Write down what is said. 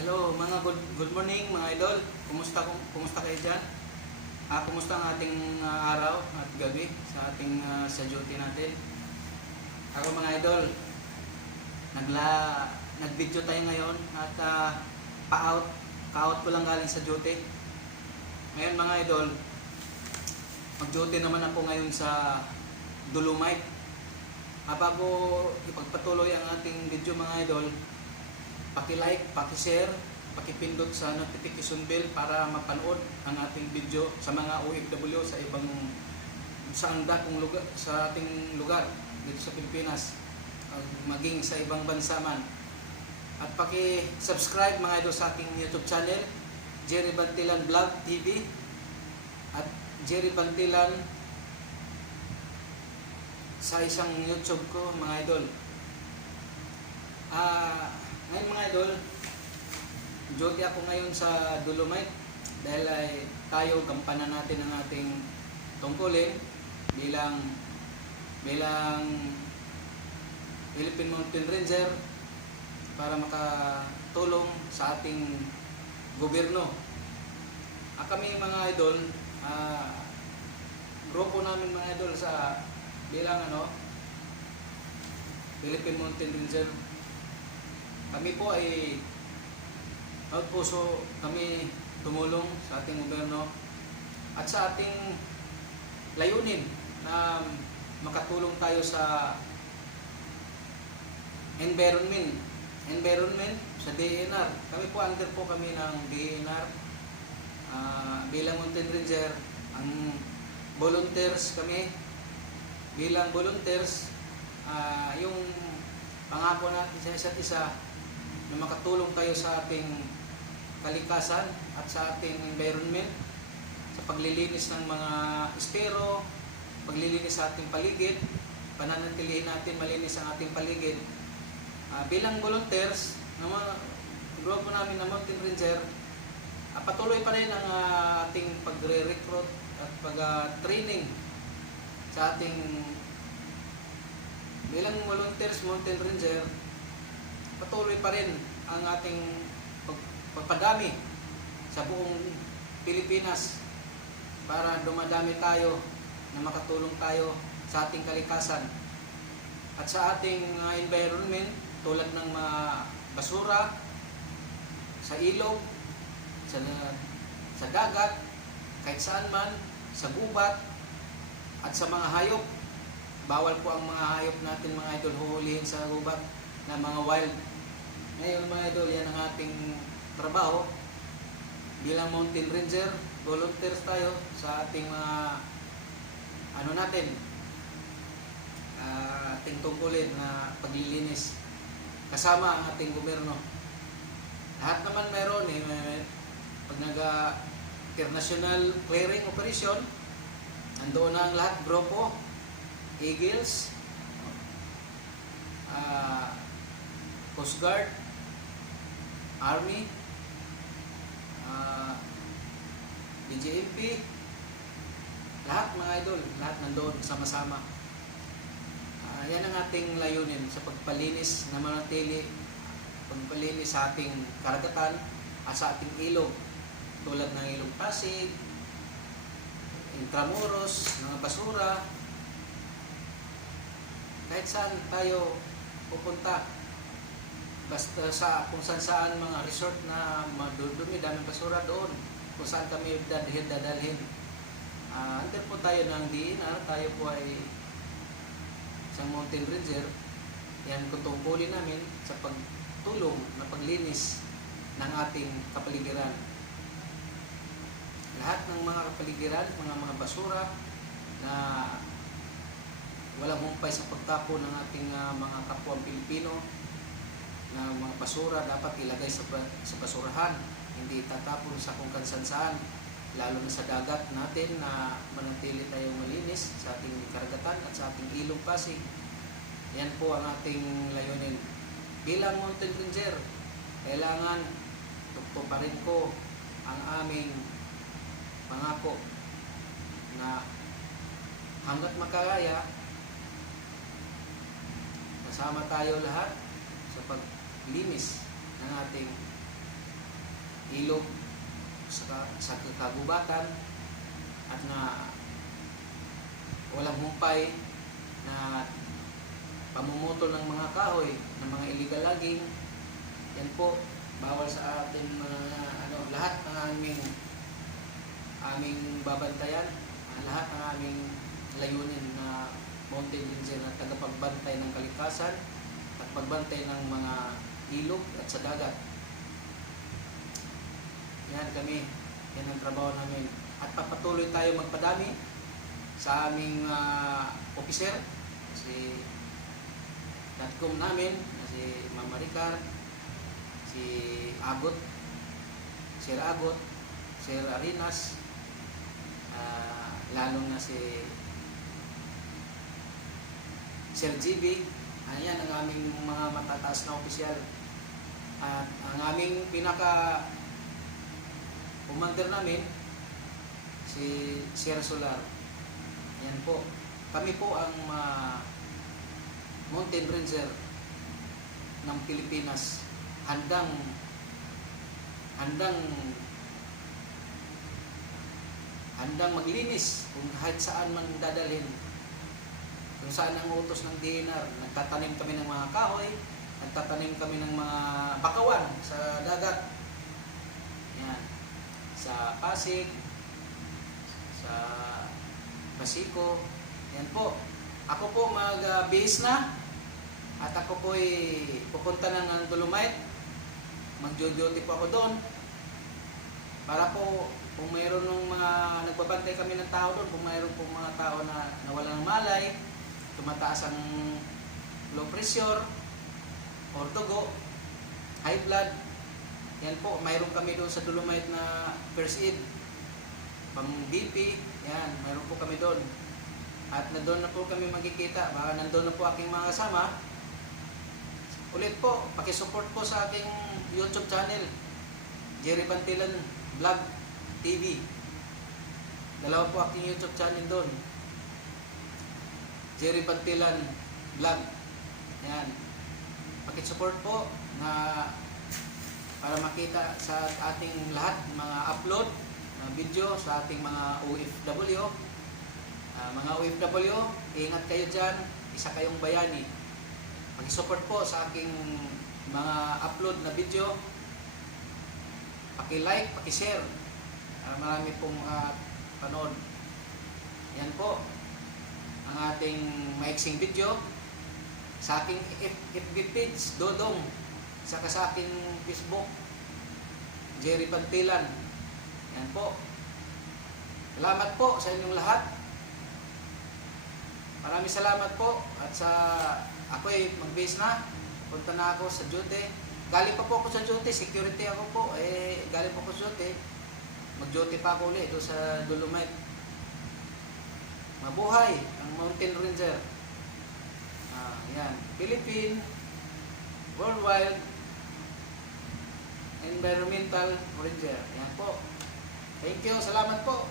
Hello mga good morning mga idol. Kumusta kayo diyan? Kumusta ang ating araw at gabi sa ating sa duty natin? Ako mga idol, nag-video tayo ngayon at pa-out ko lang galing sa duty. Ngayon mga idol, mag-duty naman ako ngayon sa Dolomite. Bago ipagpatuloy ang ating video mga idol, paki-like, paki-share, paki-pindot sa notification bell para mapanood ang ating video sa mga OFW sa ibang lugar, sa ating lugar dito sa Pilipinas, maging sa ibang bansa man. At paki-subscribe mga idol sa ating YouTube channel, Jerry Bantilan Vlog TV at Jerry Bantilan sa isang YouTube ko mga idol. Ngayon mga idol, duty ako ngayon sa Dolomite dahil ay tayo gampanan natin ang ating tungkulin bilang Philippine Mountain Ranger para makatulong sa ating gobyerno. Kami mga idol, grupo namin mga idol sa bilang Philippine Mountain Ranger. Kami po ay puso kami tumulong sa ating gobyerno at sa ating layunin na makatulong tayo sa environment sa DNR. Kami po under po kami ng DNR bilang Mountain Ranger. Ang volunteers kami bilang volunteers, yung pangako natin sa isa't isa na makatulong tayo sa ating kalikasan at sa ating environment, sa paglilinis ng mga estero, paglilinis sa ating paligid, pananatilihin natin malinis ang ating paligid. Bilang volunteers ng mga grupo namin na Mountain Ranger, patuloy pa rin ang ating pagre-recruit at pag-training sa ating bilang volunteers Mountain Ranger. Patuloy pa rin ang ating pagpadami sa buong Pilipinas para dumadami tayo na makatulong tayo sa ating kalikasan at sa ating environment, tulad ng mga basura sa ilog, sa dagat, kahit saan man, sa gubat at sa mga hayop. Bawal po ang mga hayop natin mga idol huhulihin sa gubat na mga wild. Ngayon mga idol, yan ang ating trabaho bilang Mountain Ranger. Volunteers tayo sa ating ating tungkulin na paglilinis kasama ang ating gobyerno. Lahat naman meron pag international clearing operation, nandoon na ang lahat, grupo, Eagles, Coast Guard, Army, BJMP, lahat mga idol, lahat nandoon sama-sama. Yan ang ating layunin sa pagpalinis na manatili, pagpalinis sa ating karagatan at sa ating ilog, tulad ng ilog Pasig, Intramuros, mga basura, kahit saan tayo pupunta, basta sa kung saan mga resort na madudumi, daming basura doon, kung saan kami dadalhin. Under po tayo ng DNR, tayo po ay isang Mountain Ranger. Yan kutungkulin namin sa pagtulong na paglinis ng ating kapaligiran. Lahat ng mga kapaligiran, mga basura na walang humpay sa pagtapo ng ating mga kapwang Pilipino, na mga basura dapat ilagay sa basurahan, hindi itatapon sa kung saan, lalo na sa dagat natin na manatili tayong malinis sa ating karagatan at sa ating ilog Pasig. Yan po ang ating layunin. Bilang Mountain Ranger, kailangan tuparin ko ang aming pangako na hanggat makakaya, kasama tayo lahat sa paglinis ng ating ilog sa kagubatan at na walang humpay na pamumutol ng mga kahoy ng mga illegal logging. Yan po bawal sa atin lahat ng aming babantayan, lahat ng aming layunin na mountain ranger na tagapagbantay ng kalikasan at pagbantay ng mga ilog at sa dagat. Yan kami, yan ang trabaho namin. At papatuloy tayo magpadami sa aming officer, si datcom namin, si Ma'am Maricar, si Agot, Sir Agot, Sir Arinas, lalong na si Sir GB. Ayan ang aming mga matataas na opisyal. At ang aming pinaka commander namin, si Sir Solar. Yan po. Kami po ang mountain ranger ng Pilipinas. Handang maglinis kung kahit saan man dadalhin. Kung saan ang utos ng DNR, nagtatanim kami ng mga kahoy, nagtatanim kami ng mga bakawan sa dagat. Yan. Sa Pasig, sa Pasico. Yan po. Ako po mag-base na at ako po ay pupunta ng Dolomite. Mag-duty po ako doon. Para po kung mayroon ng mga nagbabantay kami ng tao doon, kung mayroon po mga tao na nawala ng malay, tumataas ang low pressure or dugo, high blood, yan po, mayroon kami doon sa Dolomite na first aid, pang BP, yan, mayroon po kami doon. At na doon na po kami magkikita, baka nandun na po aking mga kasama. Ulit po, pakisupport po sa aking YouTube channel, Jerry Pantilan Vlog TV. Dalawa po aking YouTube channel doon, Jerry Pantilan Vlog. Yan. Pakisupport po na para makita sa ating lahat mga upload na video sa ating mga OFW. Mga OFW, ingat kayo dyan, isa kayong bayani. Pakisupport po sa aking mga upload na video. Paki-like, paki-share. Marami pong panood. Yan po ang ating maiksing video sa aking FB page, Dodong, saka sa aking Facebook, Jerry Pantilan. Yan po. Salamat po sa inyong lahat. Maraming salamat po. At sa ako'y mag-base na. Punta na ako sa duty. Galing pa po ako sa duty. Security ako po. Galing po ako sa duty. Mag-duty pa ako ulit doon sa Dolomite. Mabuhay ang mountain ranger. Yan. Philippine Worldwide Environmental Ranger. Yan po. Thank you. Salamat po.